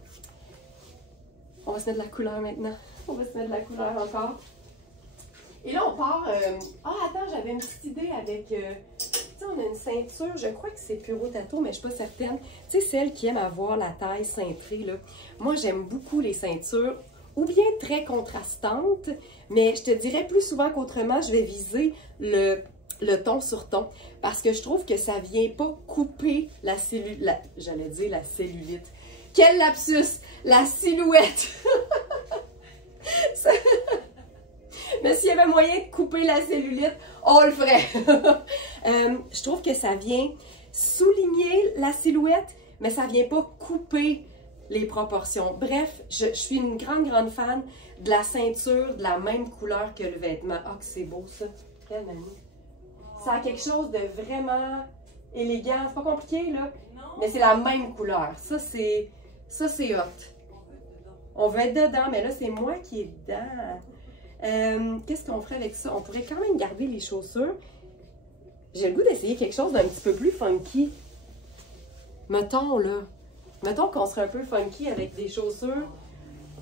On va se mettre de la couleur maintenant. On va se mettre de la couleur encore. Et là, on part... Ah, attends, j'avais une petite idée avec... Tu sais, on a une ceinture, je crois que c'est Puro Tattoo, mais je ne suis pas certaine. Tu sais, celle qui aime avoir la taille cintrée, là. Moi, j'aime beaucoup les ceintures, ou bien très contrastantes, mais je te dirais plus souvent qu'autrement, je vais viser le ton sur ton, parce que je trouve que ça ne vient pas couper la cellulite. J'allais dire la cellulite. Quel lapsus! La silhouette! Mais s'il y avait moyen de couper la cellulite, on le ferait! Je trouve que ça vient souligner la silhouette, mais ça vient pas couper les proportions. Bref, je suis une grande fan de la ceinture de la même couleur que le vêtement. Ah, que c'est beau ça! Quelle mamie! Ça a quelque chose de vraiment élégant. C'est pas compliqué, là, mais c'est la même couleur. Ça, c'est hot. On veut être dedans, mais là, c'est moi qui est dedans. Qu'est-ce qu'on ferait avec ça? On pourrait quand même garder les chaussures. J'ai le goût d'essayer quelque chose d'un petit peu plus funky. Mettons, là. Mettons qu'on serait un peu funky avec des chaussures.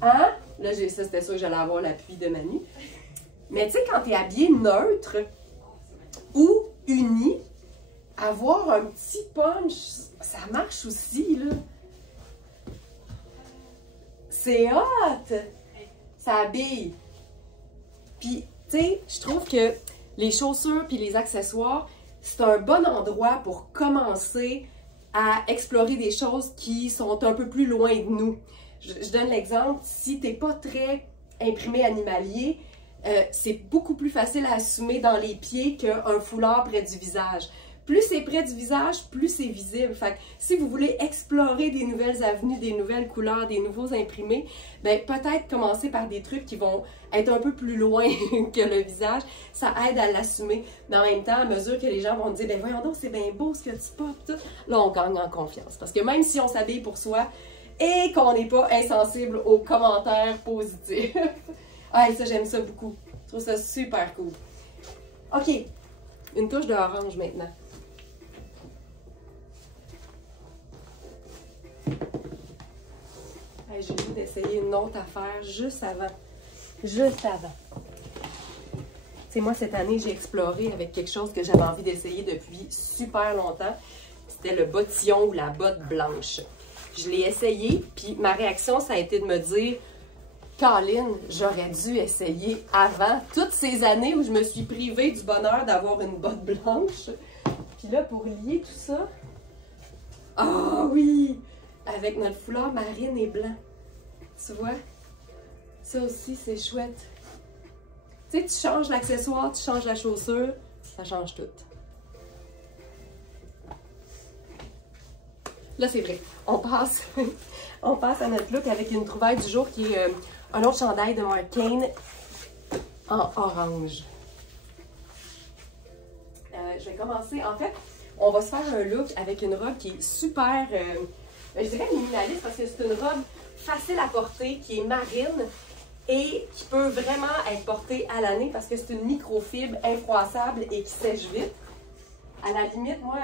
Hein? Là, ça, c'était sûr que j'allais avoir l'appui de Manu. Mais tu sais, quand tu es habillé neutre ou uni, avoir un petit punch, ça marche aussi, là. C'est hot! Ça habille. Puis, tu sais, je trouve que les chaussures puis les accessoires, c'est un bon endroit pour commencer à explorer des choses qui sont un peu plus loin de nous. Je donne l'exemple, si tu n'es pas très imprimé animalier, c'est beaucoup plus facile à assumer dans les pieds qu'un foulard près du visage. Plus c'est près du visage, plus c'est visible. Fait que si vous voulez explorer des nouvelles avenues, des nouvelles couleurs, des nouveaux imprimés, ben peut-être commencer par des trucs qui vont être un peu plus loin que le visage. Ça aide à l'assumer. Mais en même temps, à mesure que les gens vont dire, ben voyons donc, c'est bien beau ce que tu portes, tout, là on gagne en confiance. Parce que même si on s'habille pour soi et qu'on n'est pas insensible aux commentaires positifs. Ah, ça j'aime ça beaucoup. Je trouve ça super cool. OK, une touche de orange maintenant. J'ai le goût d'essayer une autre affaire juste avant. Juste avant. Tu sais, moi, cette année, j'ai exploré avec quelque chose que j'avais envie d'essayer depuis super longtemps. C'était le bottillon ou la botte blanche. Je l'ai essayé, puis ma réaction, ça a été de me dire « Colin, j'aurais dû essayer avant. » Toutes ces années où je me suis privée du bonheur d'avoir une botte blanche. Puis là, pour lier tout ça... Ah oui! Avec notre foulard marine et blanc. Tu vois? Ça aussi, c'est chouette. Tu sais, tu changes l'accessoire, tu changes la chaussure, ça change tout. Là, c'est vrai. On passe à notre look avec une trouvaille du jour qui est un autre chandail de Marc Cain en orange. Je vais commencer. En fait, on va se faire un look avec une robe qui est super... je dirais minimaliste parce que c'est une robe facile à porter, qui est marine et qui peut vraiment être portée à l'année parce que c'est une microfibre infroissable et qui sèche vite. À la limite, moi,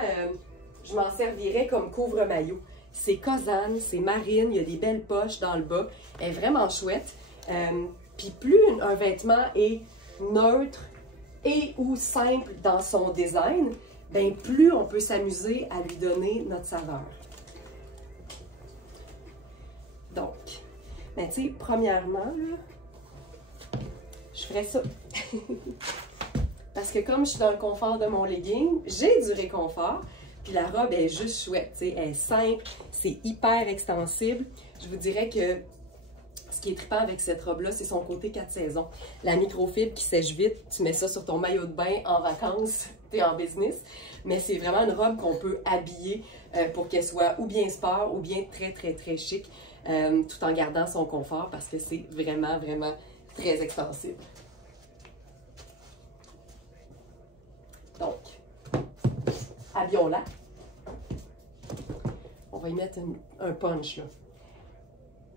je m'en servirais comme couvre-maillot. C'est cosane, c'est marine, il y a des belles poches dans le bas. Elle est vraiment chouette. Puis plus un vêtement est neutre et ou simple dans son design, bien plus on peut s'amuser à lui donner notre saveur. Donc, ben tu sais, premièrement, là, je ferais ça. Parce que comme je suis dans le confort de mon legging, j'ai du réconfort. Puis la robe est juste chouette, tu sais, elle est simple, c'est hyper extensible. Je vous dirais que Ce qui est trippant avec cette robe-là, c'est son côté 4 saisons. La microfibre qui sèche vite, tu mets ça sur ton maillot de bain en vacances, t'es en business. Mais c'est vraiment une robe qu'on peut habiller pour qu'elle soit ou bien sport ou bien très, très, très chic, tout en gardant son confort parce que c'est vraiment, vraiment très extensible. Donc, habillons-la. On va y mettre un punch, là.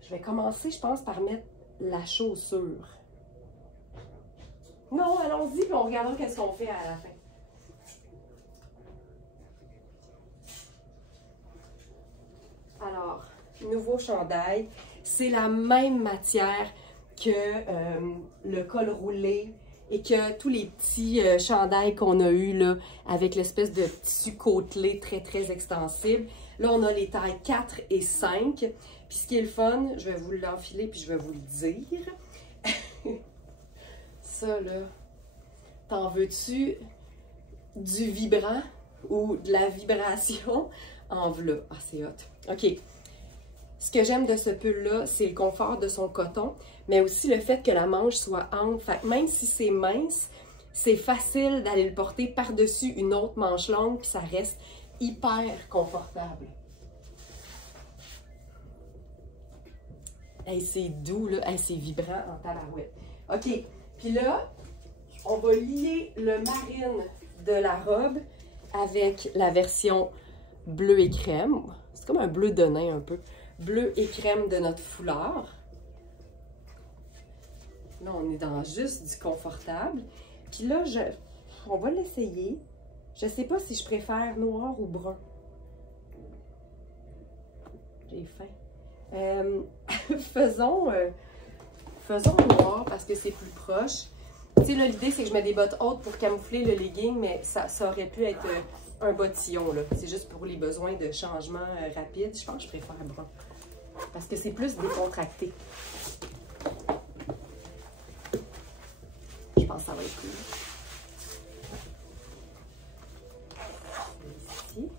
Je vais commencer, je pense, par mettre la chaussure. Non, allons-y, puis on regardera qu'est-ce qu'on fait à la fin. Alors, nouveau chandail. C'est la même matière que le col roulé et que tous les petits chandails qu'on a eu là, avec l'espèce de tissu côtelé très, très extensible. Là, on a les tailles 4 et 5. Puis ce qui est le fun, je vais vous l'enfiler puis je vais vous le dire. Ça, là, t'en veux-tu du vibrant ou de la vibration? En v'là. Ah, c'est hot. OK. Ce que j'aime de ce pull-là, c'est le confort de son coton, mais aussi le fait que la manche soit ample. Fait que même si c'est mince, c'est facile d'aller le porter par-dessus une autre manche longue, puis ça reste hyper confortable. Hey, c'est doux, là. Hey, c'est vibrant en tabarouette. OK. Puis là, on va lier le marine de la robe avec la version bleu et crème. C'est comme un bleu de nain un peu. Bleu et crème de notre foulard. Là, on est dans juste du confortable. Puis là, on va l'essayer. Je ne sais pas si je préfère noir ou brun. J'ai faim. Faisons noir parce que c'est plus proche. Tu sais, là, l'idée, c'est que je mets des bottes hautes pour camoufler le legging, mais ça aurait pu être un bottillon, là. C'est juste pour les besoins de changement rapide. Je pense que je préfère brun. Parce que c'est plus décontracté. Je pense que ça va être cool. Ici.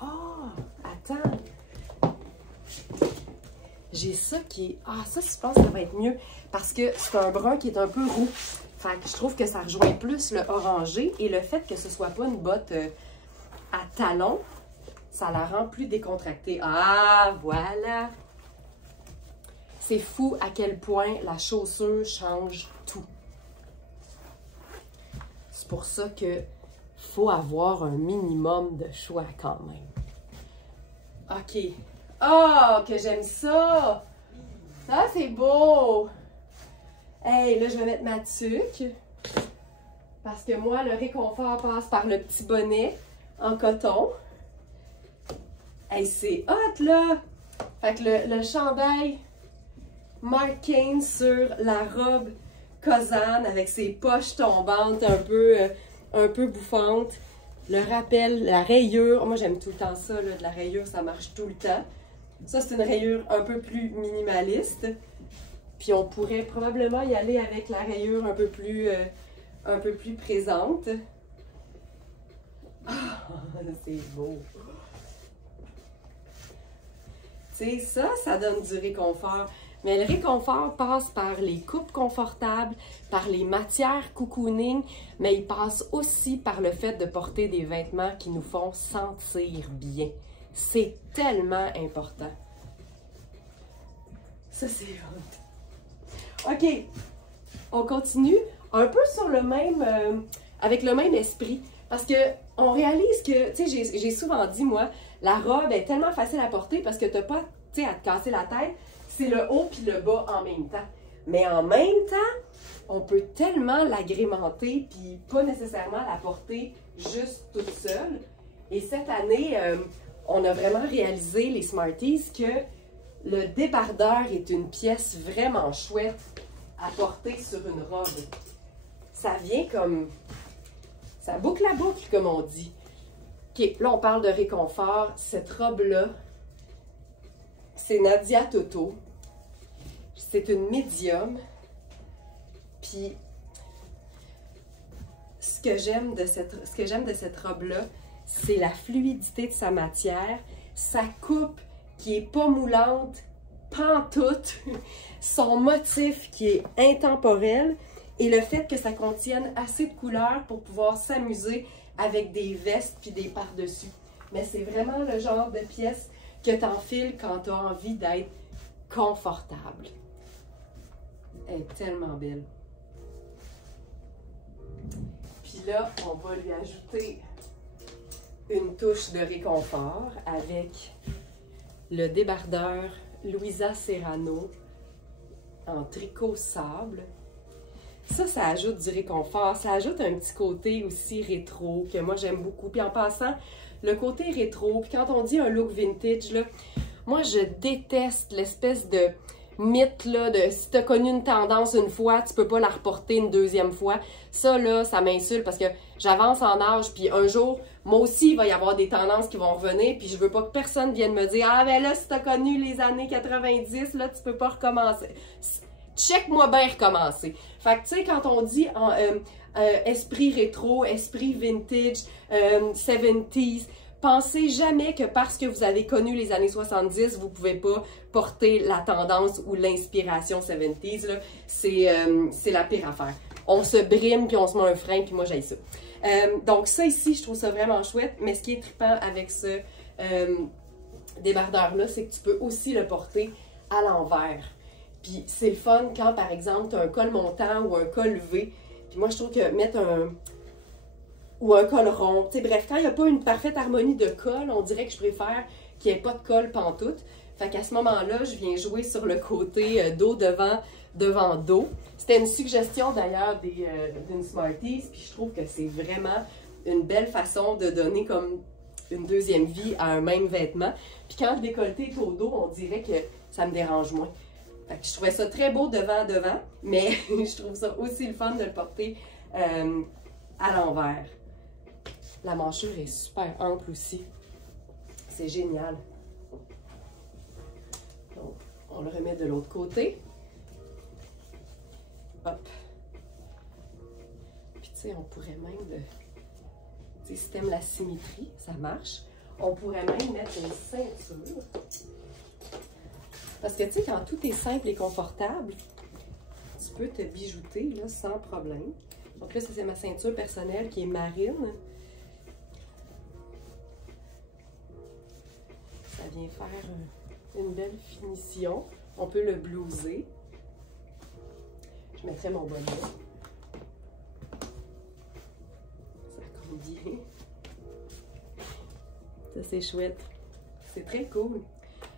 Ah! Attends! J'ai ça qui est... Ah, ça, je pense que ça va être mieux. Parce que c'est un brun qui est un peu roux. Fait que je trouve que ça rejoint plus le orangé. Et le fait que ce soit pas une botte à talons, ça la rend plus décontractée. Ah, voilà! C'est fou à quel point la chaussure change tout. C'est pour ça que faut avoir un minimum de choix quand même. OK. Oh, que j'aime ça! Ça, c'est beau! Hey, là, je vais mettre ma tuque. Parce que moi, le réconfort passe par le petit bonnet en coton. Hey, c'est hot, là! Fait que le chandail Marc Cain sur la robe Kozan avec ses poches tombantes un peu bouffantes. Le rappel, la rayure. Moi, j'aime tout le temps ça, là, de la rayure, ça marche tout le temps. Ça, c'est une rayure un peu plus minimaliste. Puis on pourrait probablement y aller avec la rayure un peu plus présente. Ah, c'est beau! Tu sais, ça donne du réconfort. Mais le réconfort passe par les coupes confortables, par les matières cocooning, mais il passe aussi par le fait de porter des vêtements qui nous font sentir bien. C'est tellement important. Ça, c'est hot. OK, on continue un peu sur le même, avec le même esprit. Parce que on réalise que, tu sais, j'ai souvent dit, moi, la robe est tellement facile à porter parce que tu n'as pas, tu sais, à te casser la tête. C'est le haut puis le bas en même temps. Mais en même temps, on peut tellement l'agrémenter puis pas nécessairement la porter juste toute seule. Et cette année, on a vraiment réalisé, les Smarties, que le débardeur est une pièce vraiment chouette à porter sur une robe. Ça vient comme... ça boucle la boucle, comme on dit. OK, là, on parle de réconfort. Cette robe-là, c'est Nadia Toto. C'est une médium. Puis, ce que j'aime de cette robe-là, c'est la fluidité de sa matière, sa coupe qui est pas moulante, pantoute, son motif qui est intemporel et le fait que ça contienne assez de couleurs pour pouvoir s'amuser avec des vestes puis des par-dessus. Mais c'est vraiment le genre de pièce que tu enfiles quand tu as envie d'être confortable. Elle est tellement belle. Puis là, on va lui ajouter une touche de réconfort avec le débardeur Louisa Serrano en tricot sable. Ça ajoute du réconfort, ça ajoute un petit côté aussi rétro que moi j'aime beaucoup. Puis en passant, le côté rétro, puis quand on dit un look vintage, là, moi je déteste l'espèce de mythe là, de si tu as connu une tendance une fois, tu peux pas la reporter une deuxième fois. Ça là, ça m'insulte parce que j'avance en âge, puis un jour, moi aussi, il va y avoir des tendances qui vont revenir, puis je veux pas que personne vienne me dire « Ah, ben là, si tu as connu les années 90, là, tu peux pas recommencer. » Check-moi bien recommencer. Fait que, tu sais, quand on dit esprit rétro, esprit vintage, 70s, pensez jamais que parce que vous avez connu les années 70, vous pouvez pas porter la tendance ou l'inspiration 70s. C'est la pire affaire. On se brime, puis on se met un frein, puis moi, j'aille ça. Donc ça ici, je trouve ça vraiment chouette, mais ce qui est trippant avec ce débardeur-là, c'est que tu peux aussi le porter à l'envers. Puis c'est le fun quand, par exemple, tu as un col montant ou un col V. Puis moi, je trouve que mettre ou un col rond, tu sais, bref, quand il n'y a pas une parfaite harmonie de col, on dirait que je préfère qu'il n'y ait pas de col pantoute. Fait qu'à ce moment-là, je viens jouer sur le côté dos devant dos. C'était une suggestion d'ailleurs d'une Smarties, puis je trouve que c'est vraiment une belle façon de donner comme une deuxième vie à un même vêtement. Puis quand le décolleté est au dos, on dirait que ça me dérange moins. Fait que je trouvais ça très beau devant, mais je trouve ça aussi le fun de le porter à l'envers. La manchure est super ample aussi. C'est génial. Donc, on le remet de l'autre côté. Hop. Puis tu sais, on pourrait même, tu sais, si t'aimes la symétrie, ça marche. On pourrait même mettre une ceinture. Parce que tu sais, quand tout est simple et confortable, tu peux te bijouter là, sans problème. Donc là, ça c'est ma ceinture personnelle qui est marine. Ça vient faire une belle finition. On peut le blouser. Je mettrai mon bonnet. Ça compte bien. Ça c'est chouette. C'est très cool.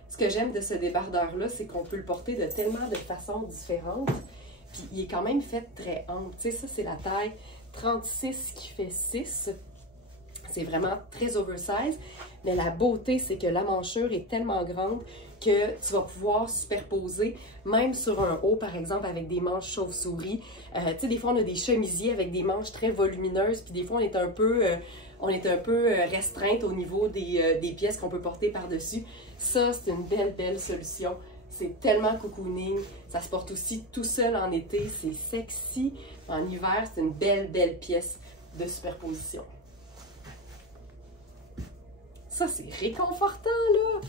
Ce que j'aime de ce débardeur-là, c'est qu'on peut le porter de tellement de façons différentes. Puis il est quand même fait très ample. Tu sais, ça c'est la taille 36 qui fait 6. C'est vraiment très oversize. Mais la beauté, c'est que la manchure est tellement grande que tu vas pouvoir superposer, même sur un haut, par exemple, avec des manches chauve-souris. Tu sais, des fois, on a des chemisiers avec des manches très volumineuses, puis des fois, on est un peu restreinte au niveau des pièces qu'on peut porter par-dessus. Ça, c'est une belle solution. C'est tellement cocooning. Ça se porte aussi tout seul en été. C'est sexy. En hiver, c'est une belle pièce de superposition. Ça, c'est réconfortant, là!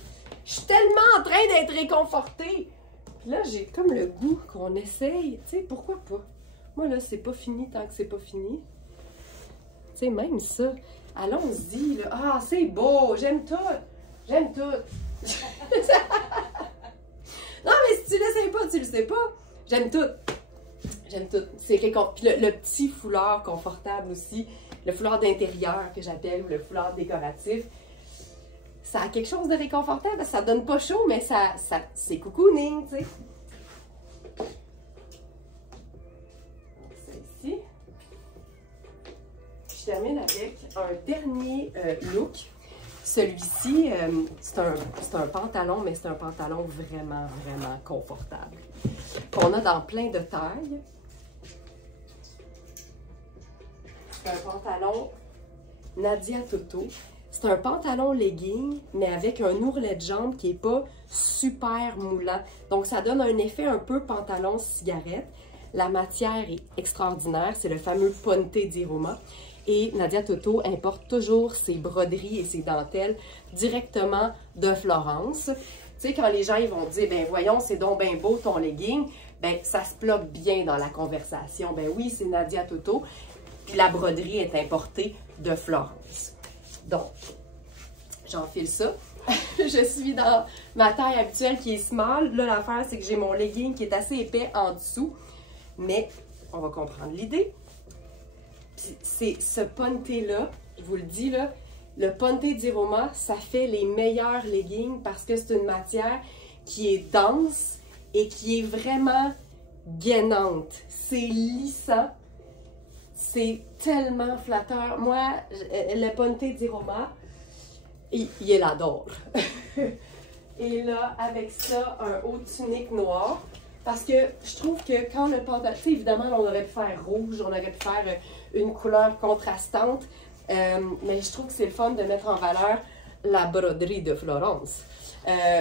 Je suis tellement en train d'être réconfortée! Puis là, j'ai comme le goût qu'on essaye. Tu sais, pourquoi pas? Moi, là, c'est pas fini tant que c'est pas fini. Tu sais, même ça. Allons-y, là. Ah, c'est beau! J'aime tout! J'aime tout! Non, mais si tu l'essayes pas, tu le sais pas. J'aime tout! J'aime tout. C'est réconfortant. Puis le petit foulard confortable aussi. Le foulard d'intérieur que j'appelle, ou le foulard décoratif. Ça a quelque chose de réconfortant, parce que ça donne pas chaud, mais c'est cocooning, tu sais. Ça ici. Je termine avec un dernier look. Celui-ci, c'est un pantalon, mais c'est un pantalon vraiment confortable. Qu'on a dans plein de tailles. C'est un pantalon Nadia Toto. C'est un pantalon legging, mais avec un ourlet de jambe qui n'est pas super moulant. Donc, ça donne un effet un peu pantalon cigarette. La matière est extraordinaire. C'est le fameux Ponte di Roma. Et Nadia Toto importe toujours ses broderies et ses dentelles directement de Florence. Tu sais, quand les gens ils vont dire, ben voyons, c'est donc bien beau ton legging, ben ça se bloque bien dans la conversation. Ben oui, c'est Nadia Toto. Puis la broderie est importée de Florence. Donc, j'enfile ça. Je suis dans ma taille habituelle qui est small. Là, l'affaire, c'est que j'ai mon legging qui est assez épais en dessous. Mais on va comprendre l'idée. C'est ce ponté-là, je vous le dis, là, le ponté d'Iroma, ça fait les meilleurs leggings parce que c'est une matière qui est dense et qui est vraiment gainante. C'est lissant. C'est tellement flatteur. Moi, le ponté d'Iroma, il l'adore. Et là, avec ça, un haut tunique noir. Parce que je trouve que quand le pantalon... Tu sais, évidemment, on aurait pu faire rouge, on aurait pu faire une couleur contrastante. Mais je trouve que c'est le fun de mettre en valeur la broderie de Florence.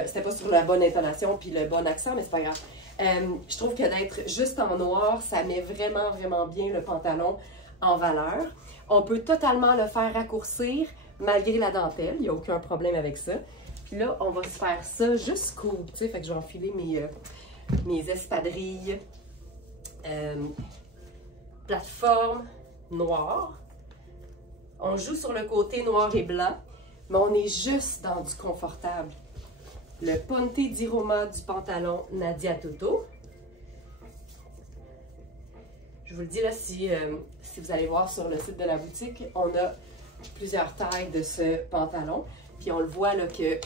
C'était pas sur la bonne intonation puis le bon accent, mais c'est pas grave. Je trouve que d'être juste en noir, ça met vraiment, vraiment bien le pantalon en valeur. On peut totalement le faire raccourcir malgré la dentelle. Il n'y a aucun problème avec ça. Puis là, on va se faire ça jusqu'au... Tu sais, fait que je vais enfiler mes espadrilles. Plateforme noire. On joue sur le côté noir et blanc, mais on est juste dans du confortable. Le ponté d'Iroma du pantalon Nadia Toto. Je vous le dis là, si vous allez voir sur le site de la boutique, on a plusieurs tailles de ce pantalon. Puis on le voit là que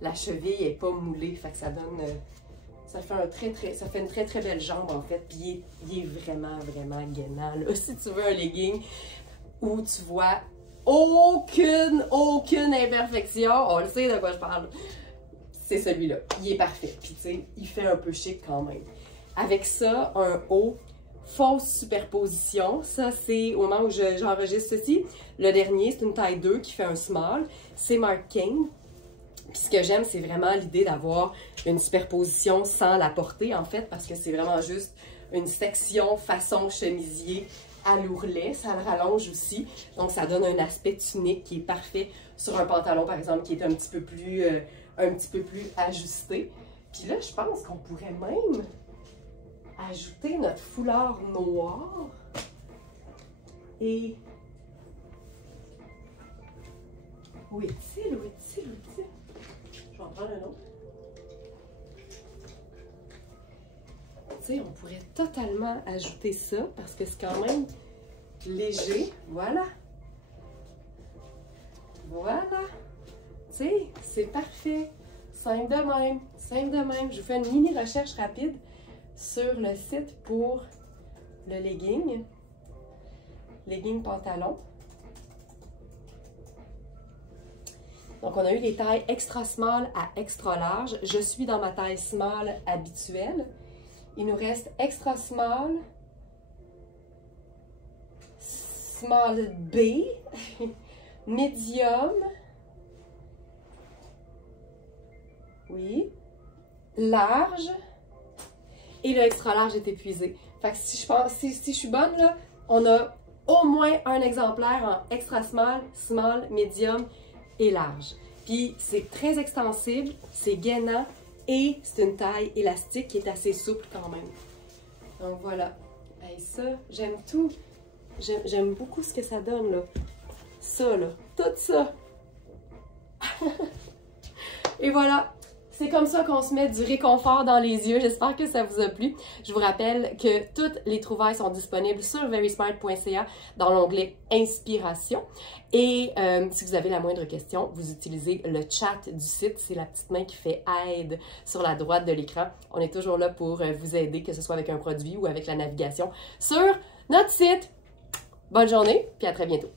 la cheville n'est pas moulée, fait que ça donne... ça fait une très très belle jambe en fait. Puis il est vraiment, vraiment gainant. Là. Si tu veux un legging où tu vois aucune imperfection, on le sait de quoi je parle. C'est celui-là. Il est parfait. Puis tu sais, il fait un peu chic quand même. Avec ça, un haut, fausse superposition. Ça, c'est au moment où j'enregistre ceci. Le dernier, c'est une taille 2 qui fait un small. C'est Marc King. Puis ce que j'aime, c'est vraiment l'idée d'avoir une superposition sans la porter, en fait, parce que c'est vraiment juste une section façon chemisier à l'ourlet. Ça le rallonge aussi. Donc, ça donne un aspect tunique qui est parfait sur un pantalon, par exemple, qui est un petit peu plus ajusté. Puis là, je pense qu'on pourrait même ajouter notre foulard noir et... Où est-il? Où est-il? Où est-il? Je vais en prendre un autre. Tu sais, on pourrait totalement ajouter ça parce que c'est quand même léger. Voilà. Voilà. Tu sais, c'est parfait. Simple de même. Simple de même. Je vous fais une mini recherche rapide sur le site pour le legging. Legging pantalon. Donc, on a eu les tailles extra small à extra large. Je suis dans ma taille small habituelle. Il nous reste extra small, small B, medium, oui, large, et le extra large est épuisé. Fait que si je suis bonne, là, on a au moins un exemplaire en extra small, small, medium et large. Puis c'est très extensible, c'est gainant et c'est une taille élastique qui est assez souple quand même. Donc voilà. Et ça, j'aime tout. J'aime beaucoup ce que ça donne là. Ça là, tout ça. Et voilà. C'est comme ça qu'on se met du réconfort dans les yeux. J'espère que ça vous a plu. Je vous rappelle que toutes les trouvailles sont disponibles sur verysmart.ca dans l'onglet Inspiration. Et si vous avez la moindre question, vous utilisez le chat du site. C'est la petite main qui fait aide sur la droite de l'écran. On est toujours là pour vous aider, que ce soit avec un produit ou avec la navigation sur notre site. Bonne journée, puis à très bientôt.